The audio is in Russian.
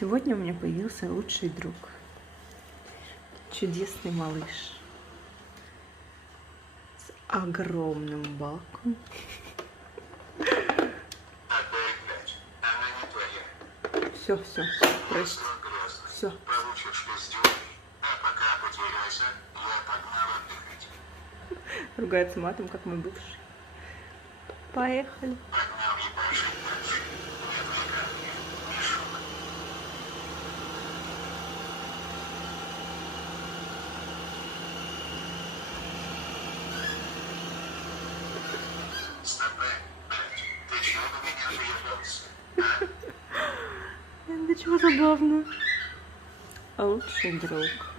Сегодня у меня появился лучший друг. Чудесный малыш. С огромным баком. Все, прости. Все. Ругается матом, как мой бывший. Поехали. Да чего забавно. Лучший друг.